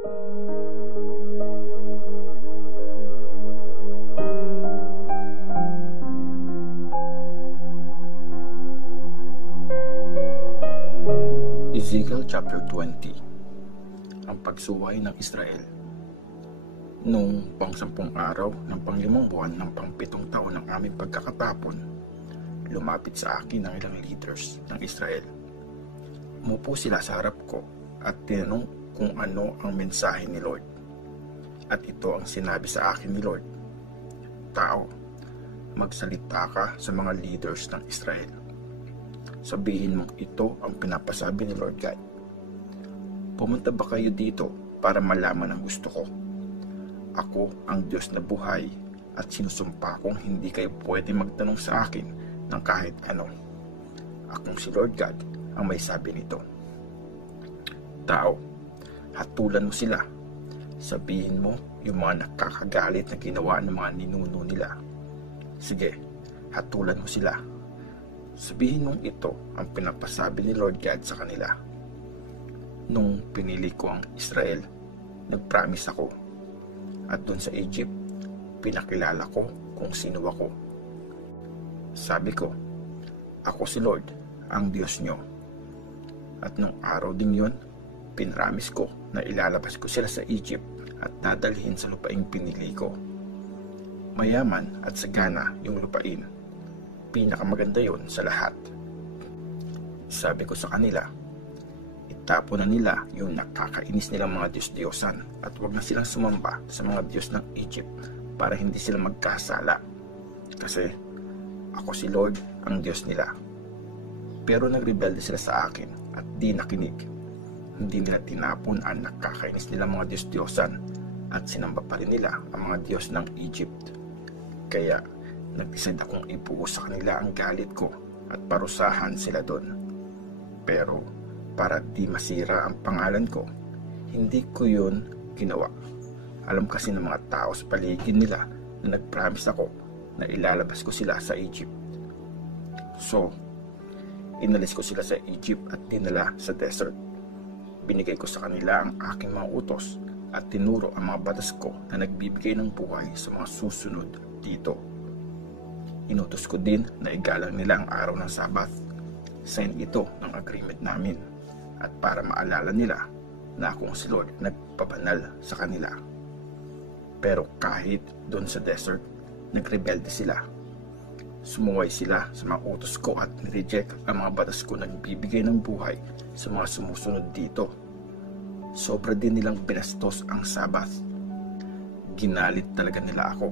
Ezekiel chapter 20. Ang pagsuway ng Israel. Noong pang-10 araw ng pang-5 buwan ng pang-7 taon ng aming pagkakatapon, lumapit sa akin ang ilang leaders ng Israel. Umupo sila sa harap ko at tinanong kung ano ang mensahe ni Lord. At ito ang sinabi sa akin ni Lord: "Tao, magsalita ka sa mga leaders ng Israel. Sabihin mong ito ang pinapasabi ni Lord God. Pumunta ba kayo dito para malaman ang gusto ko? Ako ang Diyos na buhay at sinusumpa kong hindi kayo pwede magtanong sa akin ng kahit ano. Akong si Lord God ang may sabi nito. Tao, hatulan mo sila. Sabihin mo yung mga nakakagalit na ginawa ng mga ninuno nila. Sige, hatulan mo sila. Sabihin mong ito ang pinapasabi ni Lord God sa kanila. Nung pinili ko ang Israel, nagpromise ako. At doon sa Egypt, pinakilala ko kung sino ako. Sabi ko, ako si Lord, ang Diyos nyo. At nung araw din yon, pinramis ko na ilalabas ko sila sa Egypt at dadalhin sa lupaing pinili ko. Mayaman at sagana yung lupain. Pinakamaganda yon sa lahat. Sabi ko sa kanila, itapon na nila yung nakakainis nilang mga Diyos-Diyosan at huwag na silang sumamba sa mga Diyos ng Egypt para hindi sila magkasala. Kasi ako si Lord, ang Diyos nila. Pero nagrebelde sila sa akin at di nakinig. Hindi nila tinapon ang nakakainis nilang mga Diyos-Diyosan at sinamba pa rin nila ang mga Diyos ng Egypt. Kaya nag-decide akong ibuhos sa kanila ang galit ko at parusahan sila doon. Pero para di masira ang pangalan ko, hindi ko yun ginawa. Alam kasi ng mga tao sa paligid nila na nag-promise ako na ilalabas ko sila sa Egypt. So, inalis ko sila sa Egypt at dinala sa desert. Binigay ko sa kanila ang aking mga utos at tinuro ang mga batas ko na nagbibigay ng buhay sa mga susunod dito. Inutos ko din na igalang nila ang araw ng Sabath. Sign ito ng agreement namin at para maalala nila na akong si Lord nagpabanal sa kanila. Pero kahit doon sa desert, nagrebelde sila. Sumuway sila sa mga utos ko at nireject ang mga batas ko na nagbibigay ng buhay sa mga sumusunod dito. Sobra din nilang binastos ang Sabath. Ginalit talaga nila ako.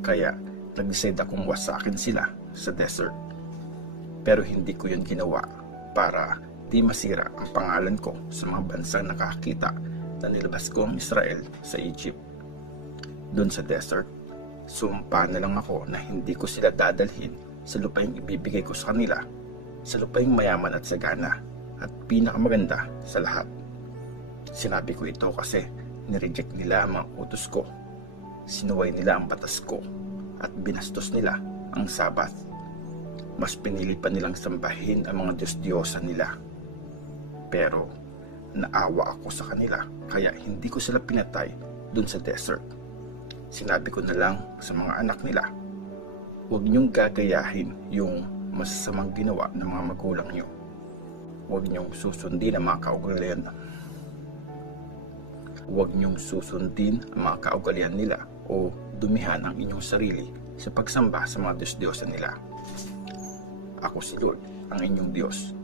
Kaya nag-decide akong wasakin sila sa desert. Pero hindi ko yun ginawa para di masira ang pangalan ko sa mga bansang nakakita na nilabas ko ang Israel sa Egypt. Doon sa desert, sumpa na lang ako na hindi ko sila dadalhin sa lupaing ibibigay ko sa kanila, sa lupaing mayaman at sagana at pinakamaganda sa lahat. Sinabi ko ito kasi nireject nila ang mga utos ko. Sinuway nila ang batas ko at binastos nila ang Sabath. Mas pinili pa nilang sambahin ang mga Diyos-Diyosan nila. Pero naawa ako sa kanila kaya hindi ko sila pinatay dun sa desert. Sinabi ko na lang sa mga anak nila, huwag niyong gagayahin yung masasamang ginawa ng mga magulang niyo. Huwag niyong susundin ang mga kaugalian. Huwag niyong susundin ang mga kaugalian nila o dumihan ang inyong sarili sa pagsamba sa mga Diyos-Diyosan nila. Ako si Lord, ang inyong Diyos.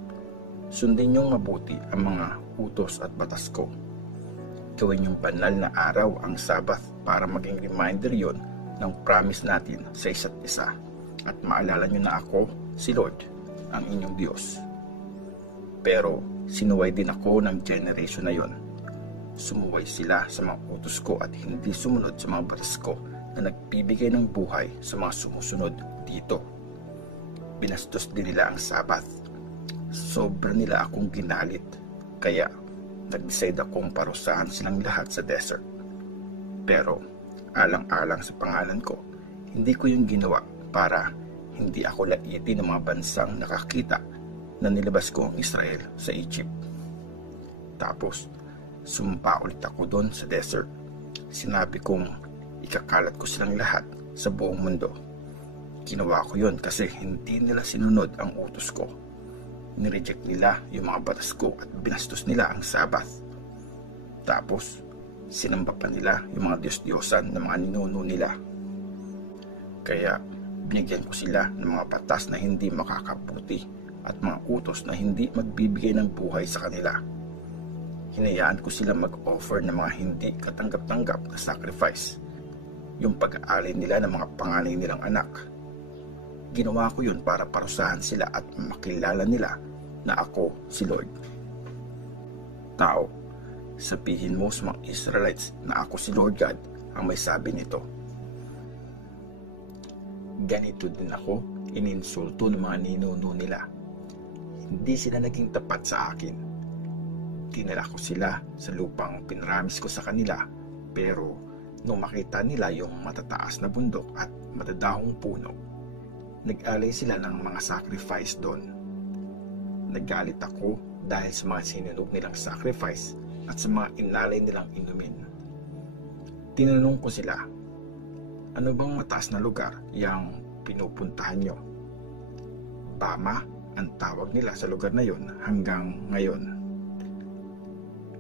Sundin niyong mabuti ang mga utos at batas ko. Gawin niyong banal na araw ang Sabath para maging reminder yon ng promise natin sa isa't isa. At maalala niyo na ako, si Lord, ang inyong Diyos. Pero sinuway din ako ng generation na yon. Sumuway sila sa mga utos ko at hindi sumunod sa mga batas ko na nagbibigay ng buhay sa mga sumusunod dito. Binastos din nila ang Sabath. Sobra nila akong ginalit. Kaya nag-decide akong parusahan silang lahat sa desert. Pero alang-alang sa pangalan ko, hindi ko yung ginawa para hindi ako laitin ng mga bansang nakakita na nilabas ko ang Israel sa Egypt. Tapos sumpa ulit ako doon sa desert. Sinabi kong ikakalat ko silang lahat sa buong mundo. Ginawa ko yon kasi hindi nila sinunod ang utos ko. Nireject nila yung mga batas ko at binastos nila ang Sabbath. Tapos, sinamba pa nila yung mga Diyos-Diyosan ng mga ninuno nila. Kaya, binigyan ko sila ng mga batas na hindi makakabuti at mga utos na hindi magbibigay ng buhay sa kanila. Hinayaan ko sila mag-offer ng mga hindi katanggap-tanggap na sacrifice, yung pag-aalay nila ng mga panganay nilang anak. Ginawa ko yun para parusahan sila at makilala nila na ako si Lord. Tao, sabihin mo sa mga Israelites na ako si Lord God ang may sabi nito. Ganito din ako ininsulto ng mga ninuno nila. Hindi sila naging tapat sa akin. Dinala ko sila sa lupang pinramis ko sa kanila, pero nung makita nila yung matataas na bundok at matadahong puno, nag-alay sila ng mga sacrifice doon. Nagalit ako dahil sa mga sinunog nilang sacrifice at sa mga inalay nilang inumin. Tinanong ko sila, ano bang mataas na lugar yung pinupuntahan nyo? Bama ang tawag nila sa lugar na yon hanggang ngayon.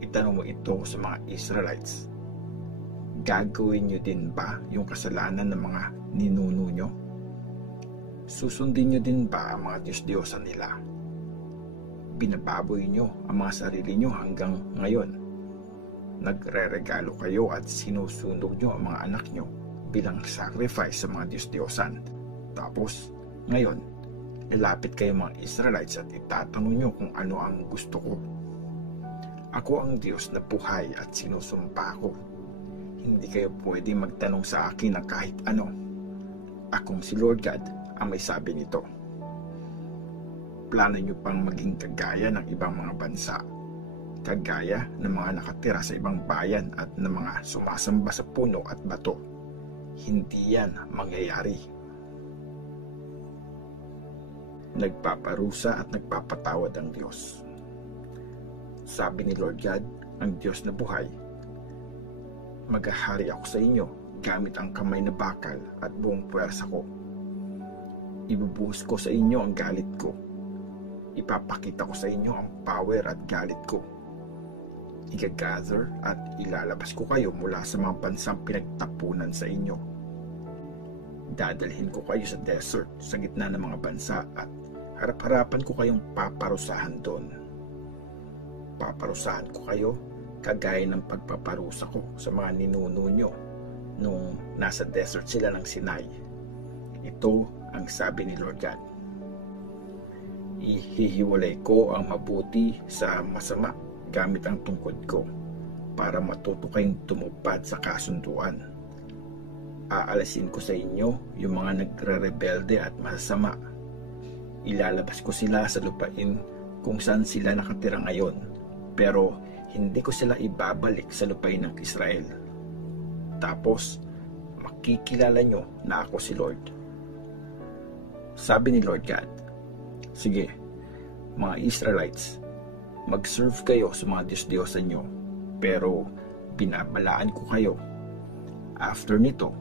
Itanong mo ito sa mga Israelites. Gagawin nyo din ba yung kasalanan ng mga ninuno nyo? Susundin nyo din ba ang mga Diyos-Diyosan nila? Binababoy nyo ang mga sarili nyo hanggang ngayon. Nagre-regalo kayo at sinusunog nyo ang mga anak nyo bilang sacrifice sa mga Diyos-Diyosan. Tapos, ngayon, lalapit kayo mga Israelites at itatanong nyo kung ano ang gusto ko. Ako ang Diyos na buhay at sinusumpa ko. Hindi kayo pwede magtanong sa akin ng kahit ano. Akong si Lord God ang may sabi nito. Plano nyo pang maging kagaya ng ibang mga bansa, kagaya ng mga nakatira sa ibang bayan at ng mga sumasamba sa puno at bato. Hindi yan mangyayari. Nagpaparusa at nagpapatawad ang Diyos. Sabi ni Lord God, ang Diyos na buhay, maghahari ako sa inyo gamit ang kamay na bakal at buong puwersa ko. Ibubuhos ko sa inyo ang galit ko. Ipapakita ko sa inyo ang power at galit ko. Igagather at ilalabas ko kayo mula sa mga bansang pinagtapunan sa inyo. Dadalhin ko kayo sa desert sa gitna ng mga bansa at harap-harapan ko kayong paparusahan doon. Paparusahan ko kayo kagaya ng pagpaparusa ko sa mga ninuno nyo nung nasa desert sila ng Sinai. Ito ang sabi ni Lord God. Ihihiwalay ko ang mabuti sa masama gamit ang tungkod ko para matuto kayong tumupad sa kasunduan. Aalasin ko sa inyo yung mga nagre-rebelde at masasama. Ilalabas ko sila sa lupain kung saan sila nakatira ngayon. Pero hindi ko sila ibabalik sa lupain ng Israel. Tapos, makikilala nyo na ako si Lord. Sabi ni Lord God, sige, mga Israelites, mag-serve kayo sa mga Diyos-Diyosan nyo, pero binabalaan ko kayo. After nito,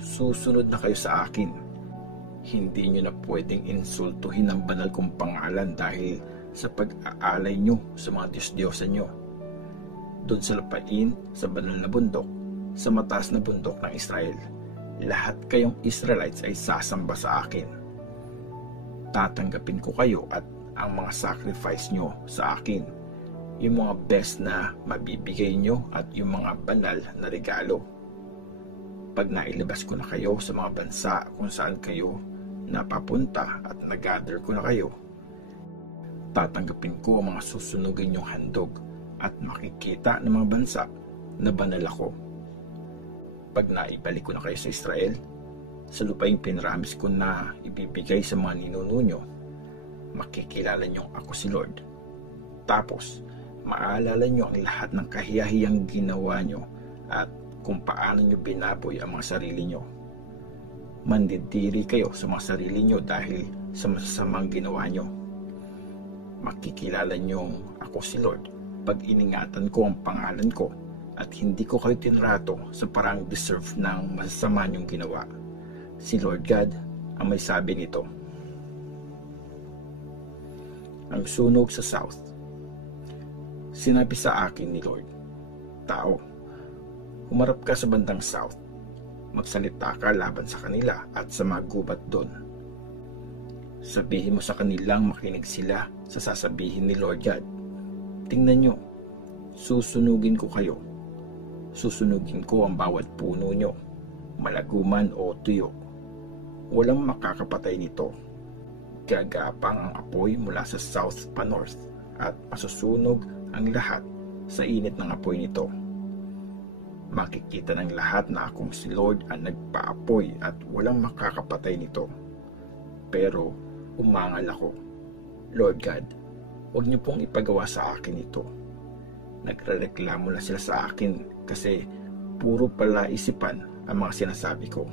susunod na kayo sa akin. Hindi nyo na pwedeng insultuhin ang banal kong pangalan dahil sa pag-aalay nyo sa mga Diyos-Diyosan nyo. Doon sa lupain, sa banal na bundok, sa mataas na bundok ng Israel, lahat kayong Israelites ay sasamba sa akin. Tatanggapin ko kayo at ang mga sacrifice nyo sa akin, yung mga best na mabibigay nyo at yung mga banal na regalo. Pag nailabas ko na kayo sa mga bansa kung saan kayo napapunta at nag-gather ko na kayo, tatanggapin ko ang mga susunugin nyong handog at makikita ng mga bansa na banal ako. Pag naibalik ko na kayo sa Israel, sa lupaing pinramis ko na ibibigay sa mga ninuno nyo, makikilala nyo ako si Lord. Tapos, maalala nyo ang lahat ng kahiyahiyang ginawa nyo at kung paano nyo binaboy ang mga sarili nyo. Mandidiri kayo sa mga sarili nyo dahil sa masasamang ginawa nyo. Makikilala nyo ako si Lord kapag iningatan ko ang pangalan ko at hindi ko kayo tinrato sa parang deserve ng masasama niyong ginawa. Si Lord God ang may sabi nito. Ang sunog sa South. Sinabi sa akin ni Lord, "Tao, humarap ka sa bandang South. Magsalita ka laban sa kanila at sa mga gubat doon. Sabihin mo sa kanilang makinig sila sa sasabihin ni Lord God. Tingnan nyo, susunugin ko kayo. Susunugin ko ang bawat puno nyo, malaguman o tuyo. Walang makakapatay nito. Gagapang ang apoy mula sa south pa north at masusunog ang lahat sa init ng apoy nito. Makikita ng lahat na akong si Lord ang nagpaapoy at walang makakapatay nito. Pero umangal ako, Lord God, huwag niyo pong ipagawa sa akin ito. Nagrereklamo na sila sa akin kasi puro pala isipan ang mga sinasabi ko.